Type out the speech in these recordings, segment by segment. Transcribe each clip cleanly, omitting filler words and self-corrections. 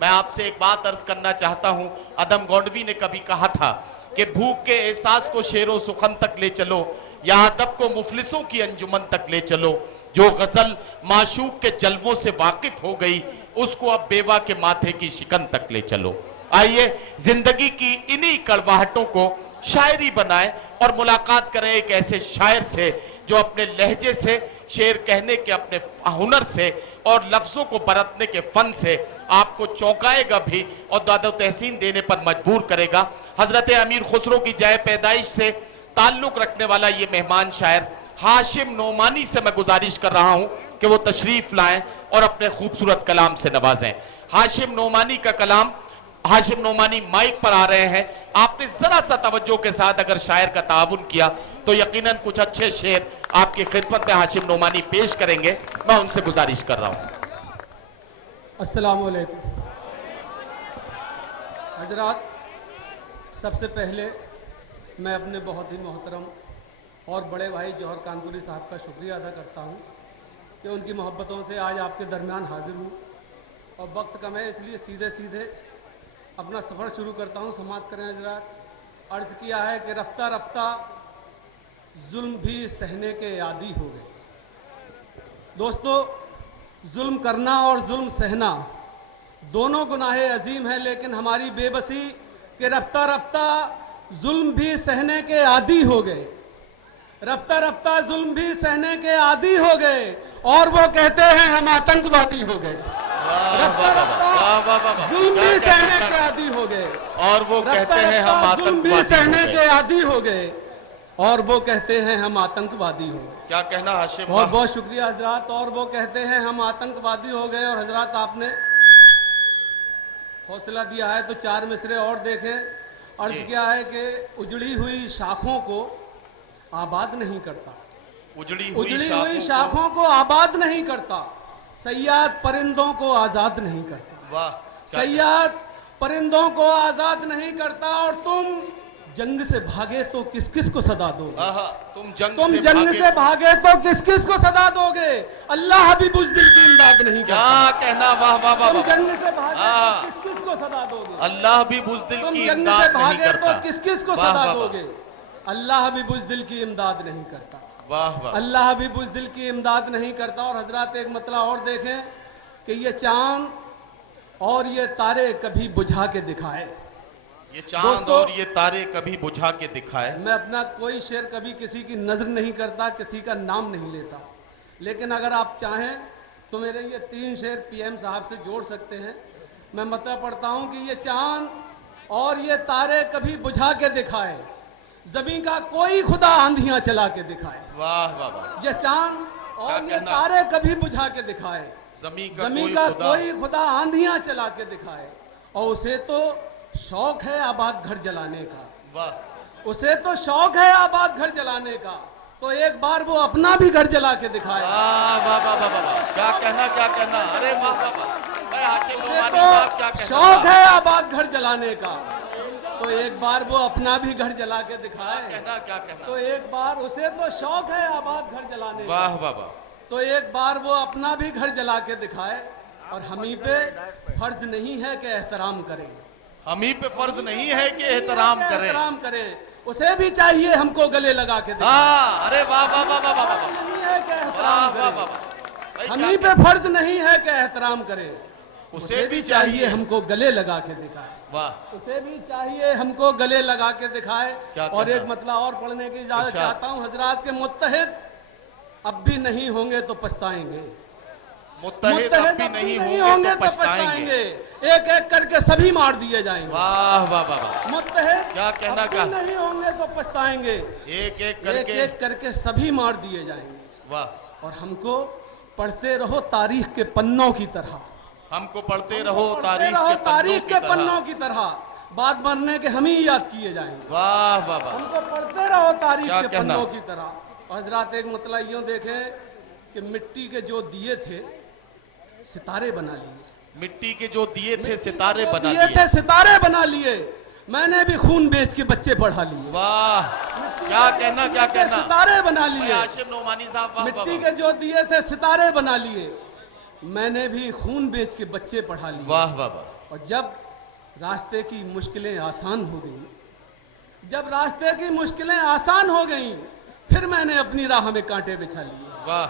मैं आपसे एक बात अर्ज करना चाहता हूं। अदम गौंडवी ने कभी कहा था कि भूख के एहसास को शेरो सुखन तक ले चलो या अदब को मुफलिसों की अंजुमन तक ले चलो। जो गजल माशूक के जलवों से वाकिफ हो गई उसको अब बेवा के माथे की शिकन तक ले चलो। आइए जिंदगी की इन्हीं कड़वाहटों को शायरी बनाए और मुलाकात करें एक ऐसे शायर से जो अपने लहजे से, शेर कहने के अपने हुनर से और लफ्जों को बरतने के फन से आपको चौंकाएगा भी और दादो तहसीन देने पर मजबूर करेगा। हजरत अमीर खुसरो की जय पैदाइश से ताल्लुक रखने वाला ये मेहमान शायर हाशिम नोमानी से मैं गुजारिश कर रहा हूं कि वो तशरीफ लाएं और अपने खूबसूरत कलाम से नवाजें। हाशिम नोमानी का कलाम, हाशिम नोमानी माइक पर आ रहे हैं। आपने जरा सा तवज्जो के साथ अगर शायर का ताउन किया तो यकीनन कुछ अच्छे शेर आपकी खिदमत में हाशिम नोमानी पेश करेंगे। मैं उनसे गुजारिश कर रहा हूं। अस्सलाम वालेकुम हजरात, सबसे पहले मैं अपने बहुत ही मोहतरम और बड़े भाई जौहर कानपुरी साहब का शुक्रिया अदा करता हूं कि उनकी मोहब्बतों से आज आपके दरमियान हाजिर हूं और वक्त कम है इसलिए सीधे सीधे अपना सफ़र शुरू करता हूं। समाप्त करें हजरात। अर्ज़ किया है कि रफ्ता रफ्ता जुल्म भी सहने के आदी हो गए। दोस्तों, जुल्म करना और जुल्म सहना दोनों गुनाहे अजीम हैं, लेकिन हमारी बेबसी के रफ्ता रफ्ता जुल्म भी सहने के आदी हो गए। रफ्ता रफ्ता जुल्म भी सहने के आदी हो गए और वो कहते हैं हम आतंकवादी हो गए। जुल्म भी सहने के आदी हो गए और वो कहते हैं हम आतंकवादी सहने के आदी हो गए और वो कहते हैं हम आतंकवादी हो गए। क्या कहना हाशिम? बहुत बहुत शुक्रिया हजरात। और वो कहते हैं हम आतंकवादी हो गए। और हजरात, आपने हौसला दिया है तो चार मिसरे और देखें। अर्ज किया है कि उजड़ी हुई शाखों को आबाद नहीं करता, उजड़ी हुई शाखों को आबाद नहीं करता, सयाद परिंदों को आजाद नहीं करता। वाह! सयाद परिंदों को आजाद नहीं करता। और तुम जंग से भागे तो किस किस को सदा दोगे? तुम जंग से भागे तो किस किस को सदा दोगे? अल्लाह भी बुज़दिल की इमदाद नहीं करता। क्या कहना? वाह वाह वाह! तुम जंग से भागे तो किस किस को सदा दोगे? अल्लाह भी बुज़दिल की इमदाद नहीं करता। तो किस किस को सदा दोगे? अल्लाह भी बुज़दिल की इमदाद नहीं करता। वाह वाह! अल्लाह भी बुज़दिल की इमदाद नहीं करता। और हजरात, एक मतला और देखें कि ये चांद और ये तारे कभी बुझा के दिखाए। ये चांद और ये तारे कभी बुझा के दिखाए। मैं अपना कोई शेर कभी किसी की नजर नहीं करता, किसी का नाम नहीं लेता, लेकिन अगर आप चाहें तो मेरे ये 3 शेर पीएम साहब से जोड़ सकते हैं। मैं मतलब पढ़ता हूं कि ये चांद और ये तारे कभी बुझा के दिखाए, जमीन का कोई खुदा आंधियां चला के दिखाए। वाह वाह वाह! ये चांद और ये तारे कभी बुझा के दिखाए, जमीन का कोई खुदा आंधियां चला के दिखाए। और उसे तो शौक है आबाद घर जलाने का। वाह! उसे तो शौक है आबाद घर जलाने का, तो एक बार वो अपना भी घर जला के दिखाए। वाह वाह वाह वाह! क्या कहना, क्या कहना! अरे वाह वाह वाह! उसे तो शौक है आबाद घर जलाने का, तो एक बार वो अपना भी घर जला के दिखाए। क्या कहना? तो एक बार उसे तो शौक है आबाद घर जलाने का। वाह वाह वाह! तो एक बार वो अपना भी घर जला के दिखाए। और हमी पे फर्ज नहीं है कि एहतराम करें, हमी पे फर्ज नहीं है कि एहतराम करें। उसे भी चाहिए हमको गले लगा के दिखाए। अरे वाह वाह वाह वाह वाह! नहीं है कि एहतराम करें, हमी पे फर्ज नहीं है कि एहतराम करें। उसे भी चाहिए हमको गले लगा के दिखाए। वाह! उसे भी चाहिए हमको गले लगा के दिखाए। और एक मतला और पढ़ने की इजाजत चाहता हूँ हजरात के मुत्तहिद अब भी नहीं होंगे तो पछताएंगे। मुत्तहिद अब भी नहीं होंगे तो पछताएंगे। एक एक करके सभी मार दिए जाएंगे। वाह वाह वाह! मुत्तहिद क्या कहना? क्या नहीं होंगे तो पछताएंगे। एक एक करके सभी मार दिए जाएंगे। वाह! और हमको पढ़ते रहो तारीख के पन्नों की तरह, हमको पढ़ते रहो तारीख के पन्नों की तरह, बाद मरने के हम ही याद किए जाएंगे। वाह वाह वाह! हमको पढ़ते रहो तारीख के पन्नों की तरह। हजरात, एक मतलब यूं देखें कि मिट्टी के जो दिए थे सितारे बना लिए। मिट्टी के जो दिए थे सितारे बना लिए। मैंने भी खून बेच के बच्चे पढ़ा लिए। वाह! क्या कहना, क्या कहना! सितारे बना लिए। हाशिम नोमानी साहब, मिट्टी के जो दिए थे सितारे बना लिए, मैंने भी खून बेच के बच्चे पढ़ा लिए। वाह वाह वाह! और जब रास्ते की मुश्किलें आसान हो गई, जब रास्ते की मुश्किलें आसान हो गई, फिर मैंने अपनी राह में कांटे बिछा लिए। वाह,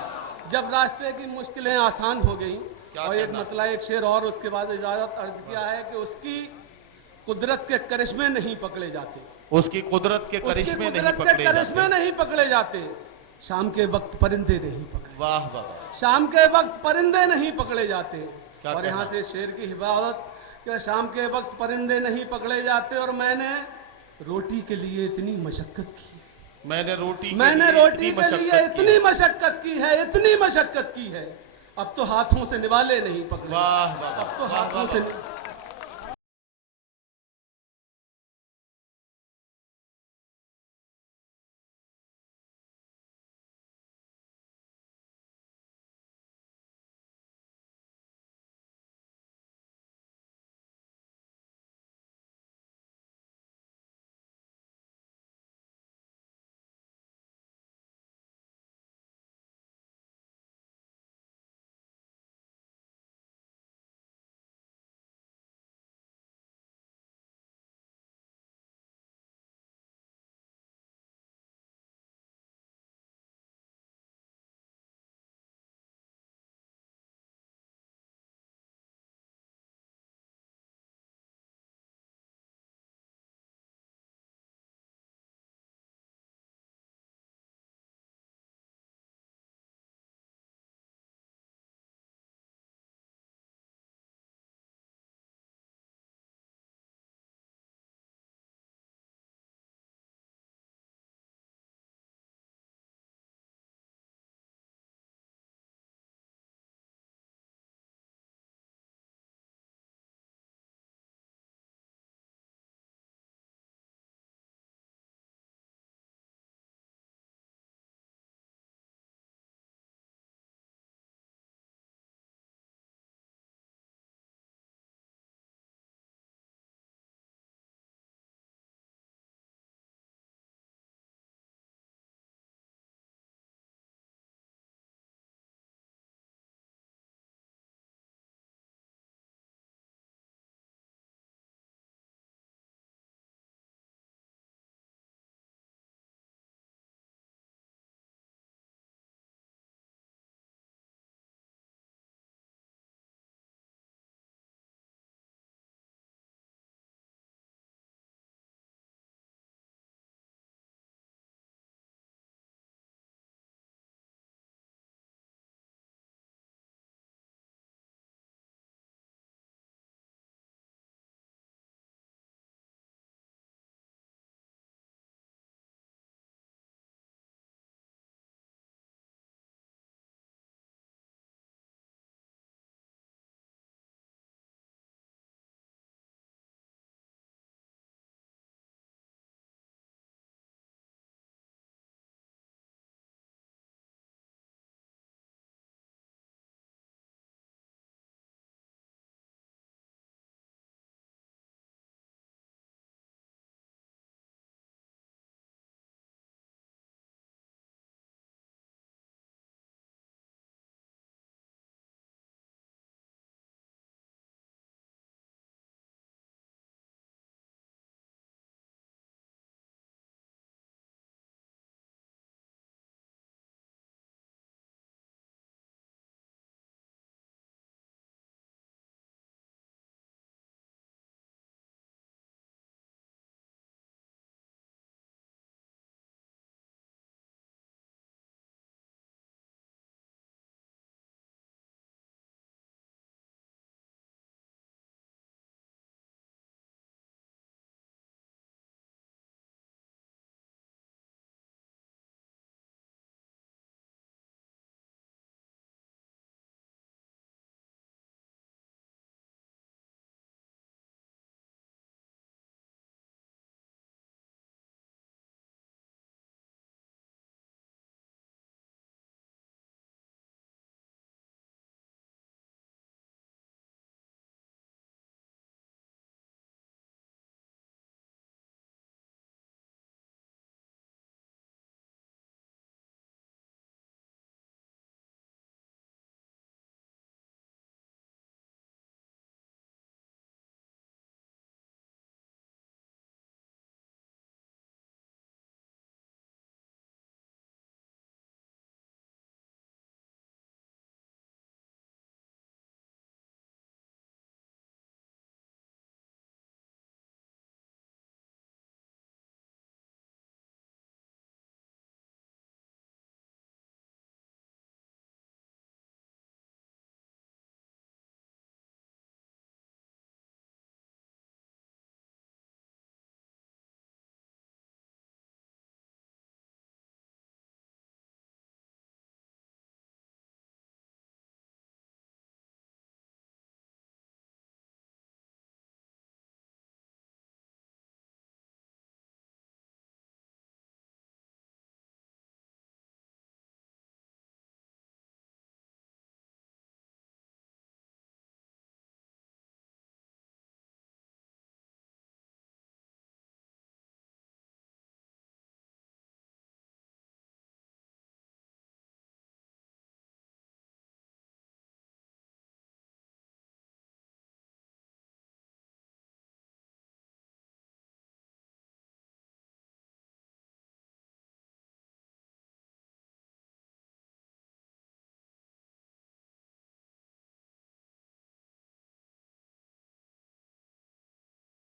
जब रास्ते की मुश्किलें आसान हो गई, क्या और एक कहना? मतलब एक शेर और उसके बाद इजाजत अर्ज किया है कि उसकी कुदरत के करिश्मे नहीं पकड़े जाते, उसकी कुदरत के उसकी करिश्मे नहीं कुदरत के पकड़े करिश्मे जाते। नहीं पकड़े जाते। शाम के वक्त परिंदे नहीं पकड़े, वाह वाह, शाम के वक्त परिंदे नहीं पकड़े जाते। क्या और यहाँ कहना? से शेर की हिफाजत कि शाम के वक्त परिंदे नहीं पकड़े जाते, और मैंने रोटी के लिए इतनी मशक्कत की है, मैंने रोटी मैंने रोटी के लिए मशक्कत की। इतनी मशक्कत की है, इतनी मशक्कत की है, अब तो हाथों से निवाले नहीं पकड़े, वाह वाह, अब तो हाथों से